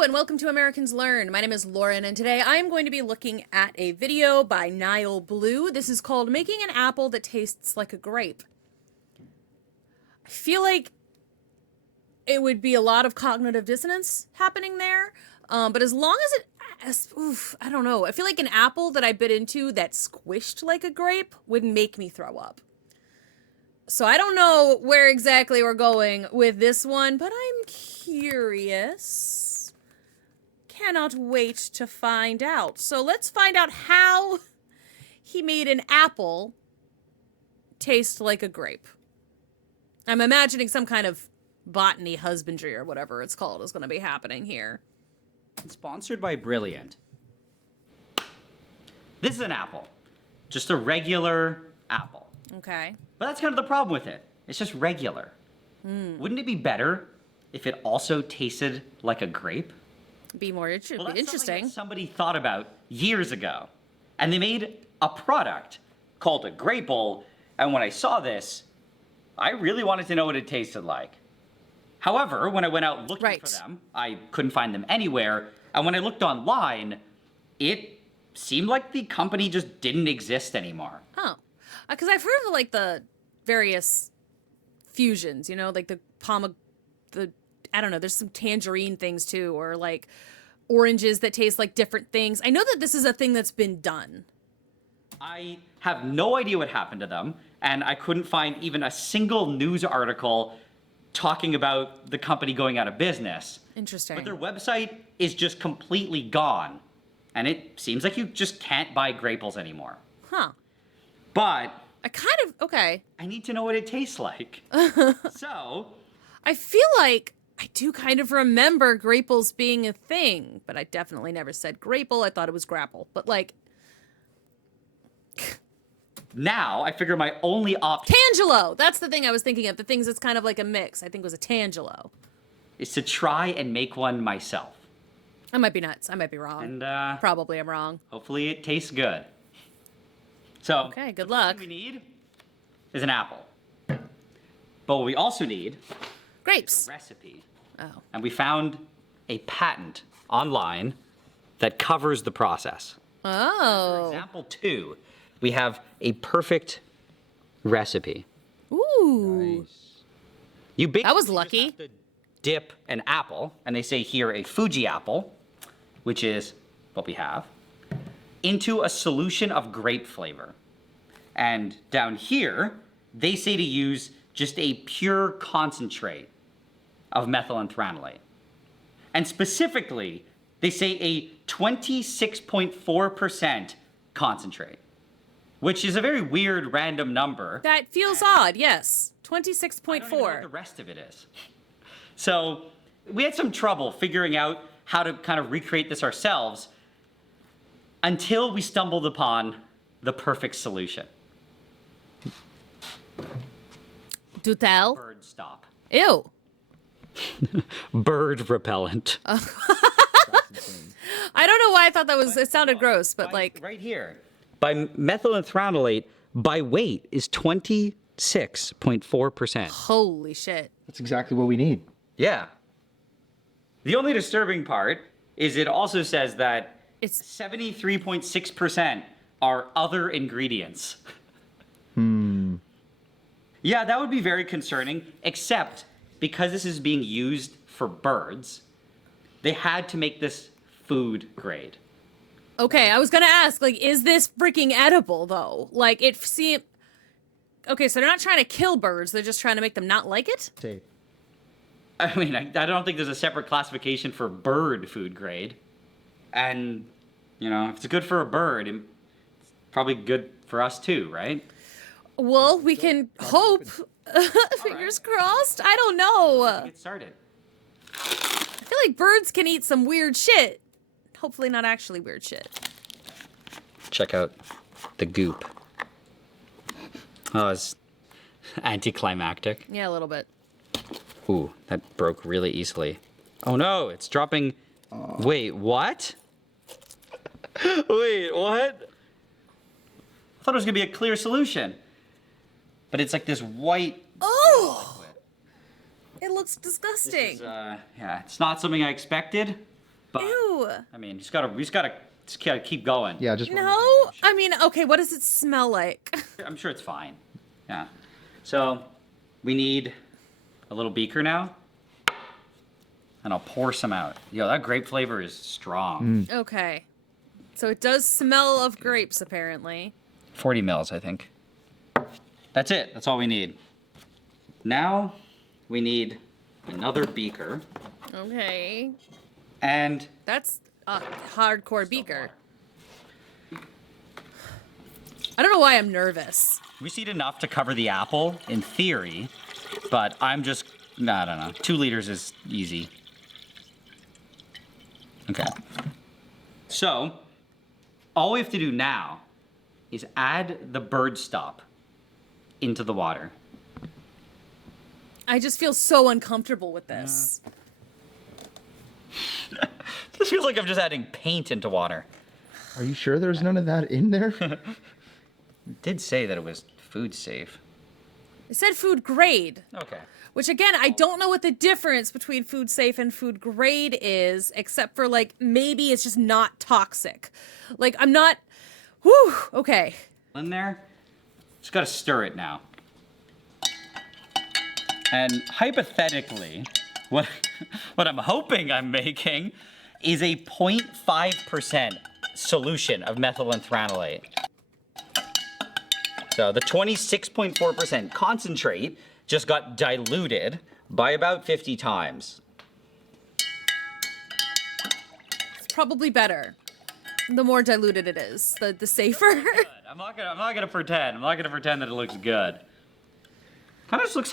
Hello and welcome to Americans Learn. My name is Lauren and today I am going to be looking at a video by NileBlue. This is called Making an Apple That Tastes Like a Grape. I feel like it would be a lot of cognitive dissonance happening there, but as long as I don't know. I feel like an apple that I bit into that squished like a grape would make me throw up. So I don't know where exactly we're going with this one, but I'm curious. Cannot wait to find out. So let's find out how he made an apple taste like a grape. I'm imagining some kind of botany husbandry or whatever it's called is going to be happening here. Sponsored by Brilliant. This is an apple. Just a regular apple. Okay. But that's kind of the problem with it. It's just regular. Wouldn't it be better if it also tasted like a grape? Be more Well, that's interesting. something that somebody thought about years ago. And they made a product called a graple. And when I saw this, I really wanted to know what it tasted like. However, when I went out looking for them, I couldn't find them anywhere. And when I looked online, it seemed like the company just didn't exist anymore. Oh. Because I've heard of, like, the various fusions, you know, like I don't know, there's some tangerine things, too, or, like, oranges that taste like different things. I know that this is a thing that's been done. I have no idea what happened to them, and I couldn't find even a single news article talking about the company going out of business. Interesting. But their website is just completely gone, and it seems like you just can't buy graples anymore. Huh. But okay. I need to know what it tastes like. So I feel like I do kind of remember graples being a thing, but I definitely never said graple. I thought it was grapple. But, like, now I figure my only option Tangelo! That's the thing I was thinking of. The things that's kind of like a mix. I think was a Tangelo. is to try and make one myself. I might be nuts. I might be wrong. And Probably I'm wrong. hopefully it tastes good. So Okay, good the luck. first thing we need is an apple. But what we also need Grapes. is a recipe. Oh. And we found a patent online that covers the process. For Oh. example 2, we have a perfect recipe. Ooh. You basically That was just lucky. have to dip an apple, and they say here a Fuji apple, which is what we have, into a solution of grape flavor. And down here, they say to use just a pure concentrate of methylantranolate. And specifically, they say a 26.4% concentrate, which is a very weird random number. That feels odd, yes. I don't even know what 26.4. the rest of it is. So we had some trouble figuring out how to kind of recreate this ourselves until we stumbled upon the perfect solution. Do tell. Bird stop. Ew. Bird repellent. I don't know why I thought that was, it sounded gross, but like. Right here. By methylantranolate, by weight, is 26.4%. Holy shit. That's exactly what we need. Yeah. The only disturbing part is it also says that It's 73.6% are other ingredients. Yeah, that would be very concerning, except because this is being used for birds, they had to make this food grade. okay. I was gonna ask, like, is this freaking edible though? Like, it seemed. Okay, so they're not trying to kill birds; they're just trying to make them not like it. Say, I mean, I don't think there's a separate classification for bird food grade. And, you know, if it's good for a bird, it's probably good for us too, right? Well, we can hope. Fingers crossed. I don't know. Get started. I feel like birds can eat some weird shit. Hopefully, not actually weird shit. Check out the goop. Oh, it's anticlimactic. Yeah, a little bit. Ooh, that broke really easily. Oh no, it's dropping. Wait, what? Wait, what? I thought it was gonna be a clear solution. But it's like this white. Oh! It looks This disgusting. is, yeah, it's not something I expected, But Ew. I mean, we just gotta keep going. Yeah, just No, I mean, okay, what does it smell like? I'm sure it's fine. Yeah. So we need a little beaker now. And I'll pour some out. Yo, that grape flavor is strong. Okay. So it does smell of grapes, apparently. 40 mils, I think. That's it. That's all we need. Now we need another beaker. Okay. And That's a hardcore beaker. I don't know why I'm nervous. we just need enough to cover the apple, in theory. But I'm just, I don't know. 2 liters is easy. Okay. So, all we have to do now is add the bird stop into the water. I just feel so uncomfortable with this. This feels like I'm just adding paint into water. Are you sure there's none of that in there? It did say that it was food safe. It said food grade, Okay. which again, I don't know what the difference between food safe and food grade is, except for like maybe it's just not toxic. Like I'm not, whew, okay. In there, just gotta stir it now. And hypothetically, what I'm hoping I'm making is a 0.5% solution of methylantranolate. So the 26.4% concentrate just got diluted by about 50 times. It's probably better. The more diluted it is, the safer. I'm not gonna pretend. I'm not gonna pretend that it looks good. Kind of just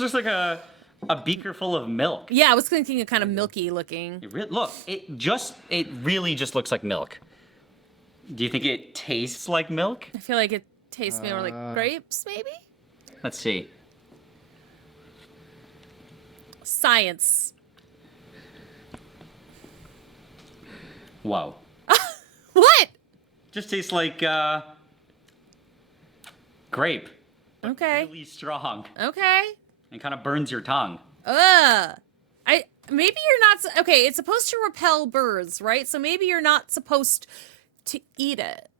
looks like a beaker full of milk. Yeah, I was thinking of kind of milky looking. It really just looks like milk. Do you think it tastes like milk? I feel like it tastes more like grapes, maybe? Let's see. Science. Whoa. What? Just tastes like grape. Okay. Really strong. Okay. And kind of burns your tongue. Maybe you're not okay, it's supposed to repel birds, right? So maybe you're not supposed to eat it.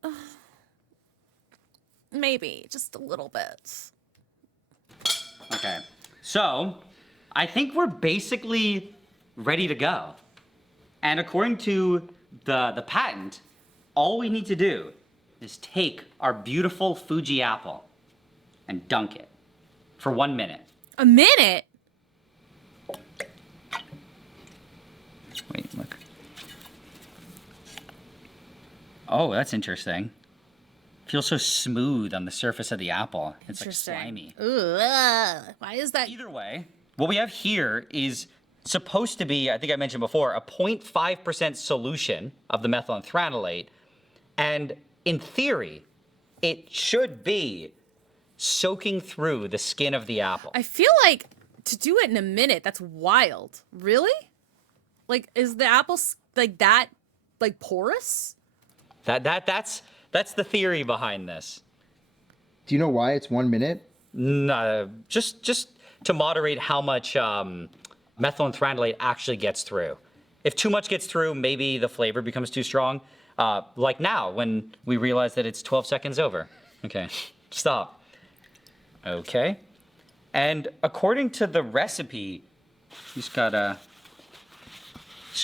Maybe just a little bit. Okay. So, I think we're basically ready to go. And according to the patent, all we need to do is take our beautiful Fuji apple and dunk it for 1 minute. A minute? Wait, look. Oh, that's interesting. Feels so smooth on the surface of the apple. It's like slimy. Ooh, why is that? Either way, what we have here is supposed to be, I think I mentioned before, a 0.5% solution of the methylantranolate. And in theory, it should be soaking through the skin of the apple. I feel like to do it in a minute, that's wild. Really? Like, is the apple like that, like porous? That's the theory behind this. Do you know why it's 1 minute? No, just to moderate how much methylantranolate actually gets through. If too much gets through, maybe the flavor becomes too strong. Like now, when we realize that it's 12 seconds over. Okay, stop. Okay. And according to the recipe, you just gotta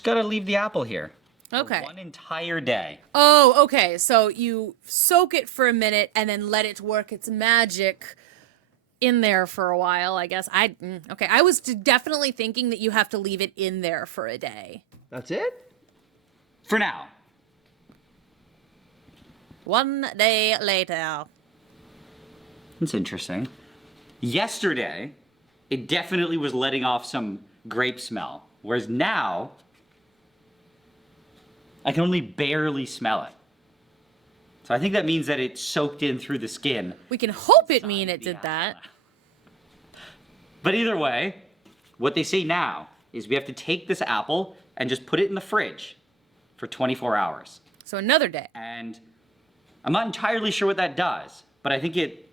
leave the apple here. Okay. For 1 entire day. Oh, okay. So you soak it for a minute and then let it work its magic in there for a while, I guess. Okay. I was definitely thinking that you have to leave it in there for a day. That's it? For now. 1 day later. That's interesting. Yesterday, it definitely was letting off some grape smell, whereas now, I can only barely smell it. So I think that means that it soaked in through the skin. We can hope it mean it did that. But either way, what they say now is we have to take this apple and just put it in the fridge for 24 hours. So another day. And I'm not entirely sure what that does, but I think it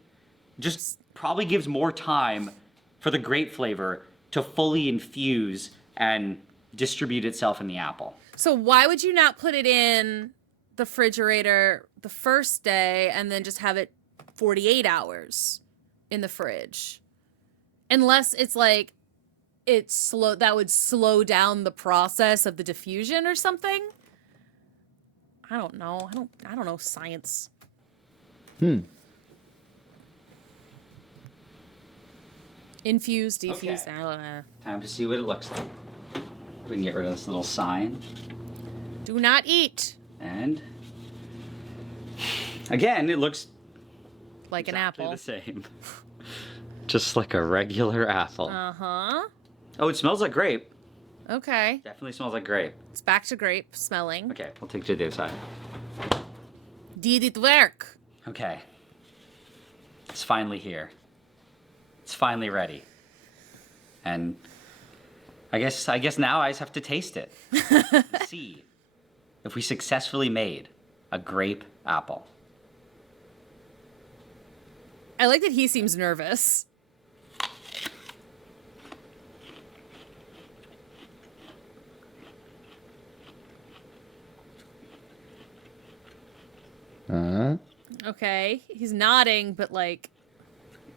just probably gives more time for the grape flavor to fully infuse and distribute itself in the apple. So why would you not put it in the refrigerator the first day and then just have it 48 hours in the fridge? Unless it's like that would slow down the process of the diffusion or something. I don't know. I don't know science. Infused, defused, Okay. I don't know. Time to see what it looks like. We can get rid of this little sign. Do not eat And again, it looks like an exactly apple. the same. Just like a regular apple. Uh-huh. Oh, it smells like grape. Okay. Definitely smells like grape. It's back to grape smelling. Okay, we'll take it to the other side. Did it work? Okay. It's finally here. It's finally ready. And I guess now I just have to taste it. To see if we successfully made a grape apple. I like that he seems nervous. Okay. He's nodding, but like,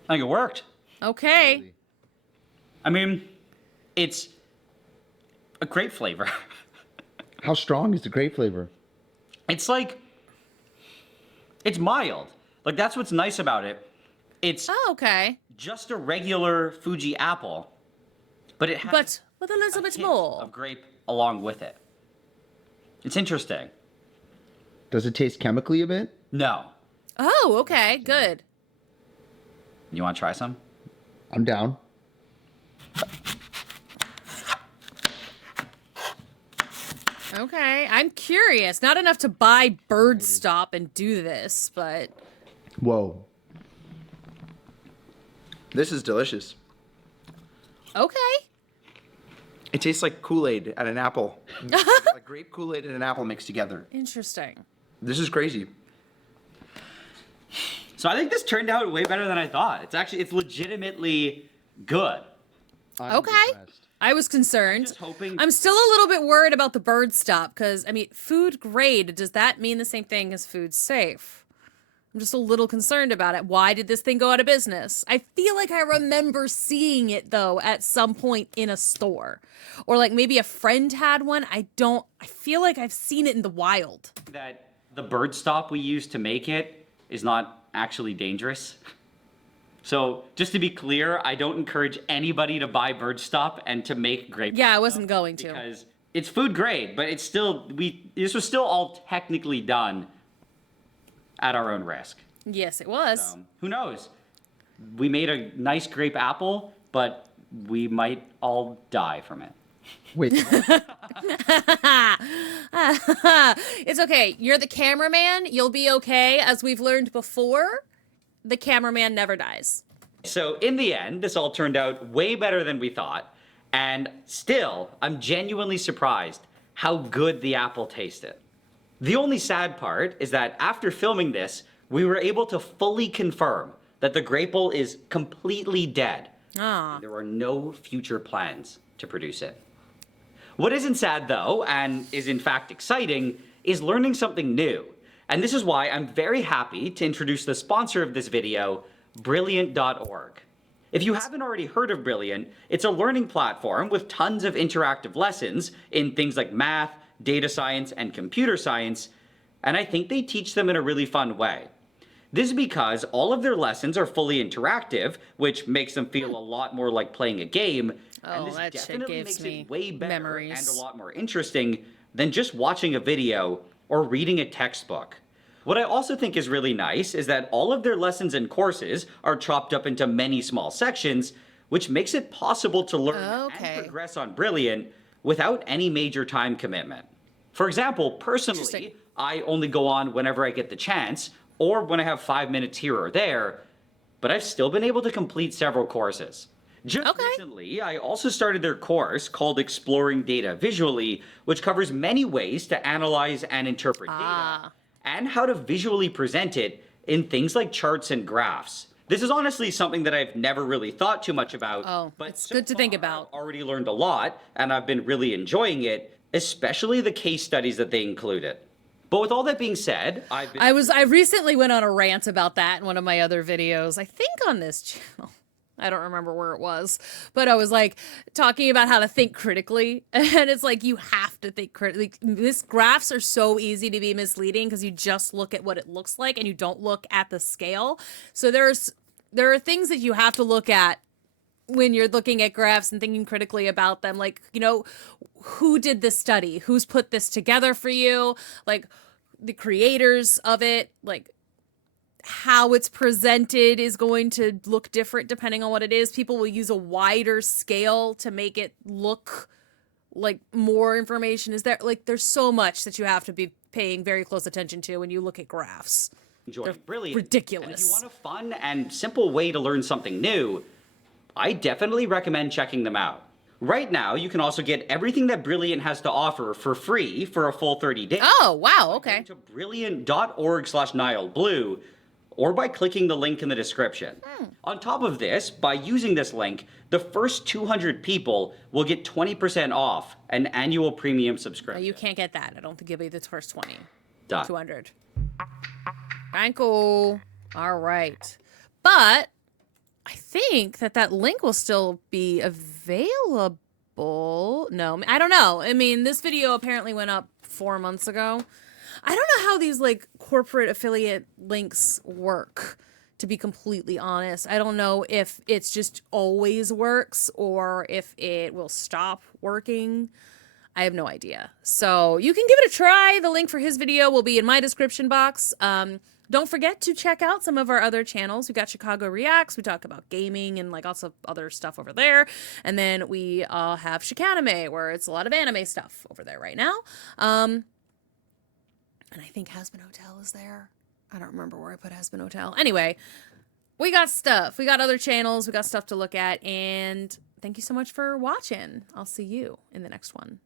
I think it worked. okay. I mean, it's a grape flavor. How strong is the grape flavor? It's like, it's mild. Like, that's what's nice about it. It's Oh, okay. just a regular Fuji apple, but it has But with a little bit hint more. of grape along with it. It's interesting. Does it taste chemically a bit? No. Oh, okay. Good. You want to try some? I'm down. Okay. I'm curious. Not enough to buy Bird Stop and do this, but Whoa. This is delicious. okay. It tastes like Kool-Aid and an apple. Like grape Kool-Aid and an apple mixed together. Interesting. This is crazy. So I think this turned out way better than I thought. It's legitimately good. I'm Okay. impressed. I was concerned. Just hoping. I'm still a little bit worried about the Bird Stop because, I mean, food grade, does that mean the same thing as food safe? I'm just a little concerned about it. Why did this thing go out of business? I feel like I remember seeing it, though, at some point in a store. Or like maybe a friend had one. I feel like I've seen it in the wild. that the bird stop we use to make it is not actually dangerous. So just to be clear, I don't encourage anybody to buy bird stop and to make grape. Yeah, I wasn't going to. Because it's food grade, but it's still this was still all technically done at our own risk. Yes, it was. Who knows? We made a nice grape apple, but we might all die from it. Wait, It's okay. You're the cameraman. You'll be okay. As we've learned before, the cameraman never dies. So in the end, this all turned out way better than we thought. And still, I'm genuinely surprised how good the apple tasted. The only sad part is that after filming this, we were able to fully confirm that the graple is completely dead. Ah. There are no future plans to produce it. What isn't sad though, and is in fact exciting, is learning something new. And this is why I'm very happy to introduce the sponsor of this video, Brilliant.org. If you haven't already heard of Brilliant, it's a learning platform with tons of interactive lessons in things like math, data science, and computer science, and I think they teach them in a really fun way. This is because all of their lessons are fully interactive, which makes them feel a lot more like playing a game, and Oh, this that shit definitely gives makes me it way better memories. and a lot more interesting than just watching a video or reading a textbook. What I also think is really nice is that all of their lessons and courses are chopped up into many small sections, which makes it possible to learn Okay. and progress on Brilliant without any major time commitment. For example, Interesting. personally, I only go on whenever I get the chance or when I have 5 minutes here or there, but I've still been able to complete several courses. Just Okay. recently, I also started their course called Exploring Data Visually, which covers many ways to analyze and interpret data, and how to visually present it in things like charts and graphs. This is honestly something that I've never really thought too much about. Oh, but it's so good to think far, about. I've already learned a lot, and I've been really enjoying it. especially the case studies that they included. But with all that being said, I recently went on a rant about that in one of my other videos, I think on this channel. I don't remember where it was, but I was like talking about how to think critically, and it's like you have to think critically. These graphs are so easy to be misleading because you just look at what it looks like and you don't look at the scale. So there are things that you have to look at when you're looking at graphs and thinking critically about them, like, you know, who did this study? Who's put this together for you? Like the creators of it, like how it's presented is going to look different depending on what it is. People will use a wider scale to make it look like more information is there. Like there's so much that you have to be paying very close attention to when you look at graphs. They're brilliant. ridiculous. And if you want a fun and simple way to learn something new, I definitely recommend checking them out. Right now, you can also get everything that Brilliant has to offer for free for a full 30 days. Oh, wow, okay. To brilliant.org/NileBlue or by clicking the link in the description. On top of this, by using this link, the first 200 people will get 20% off an annual premium subscription. You can't get that. I don't think you'll be the first 20. Done. 200. Franco. All right. But I think that link will still be available. No, I don't know. I mean, this video apparently went up 4 months ago. I don't know how these like corporate affiliate links work, to be completely honest. I don't know if it's just always works or if it will stop working. I have no idea. So you can give it a try. The link for his video will be in my description box. Don't forget to check out some of our other channels. We got Chicago Reacts. We talk about gaming and like also other stuff over there. And then we have Chicanime, where it's a lot of anime stuff over there right now. And I think Hasbin Hotel is there. I don't remember where I put Hasbin Hotel. Anyway, we got stuff. We got other channels. We got stuff to look at. And thank you so much for watching. I'll see you in the next one.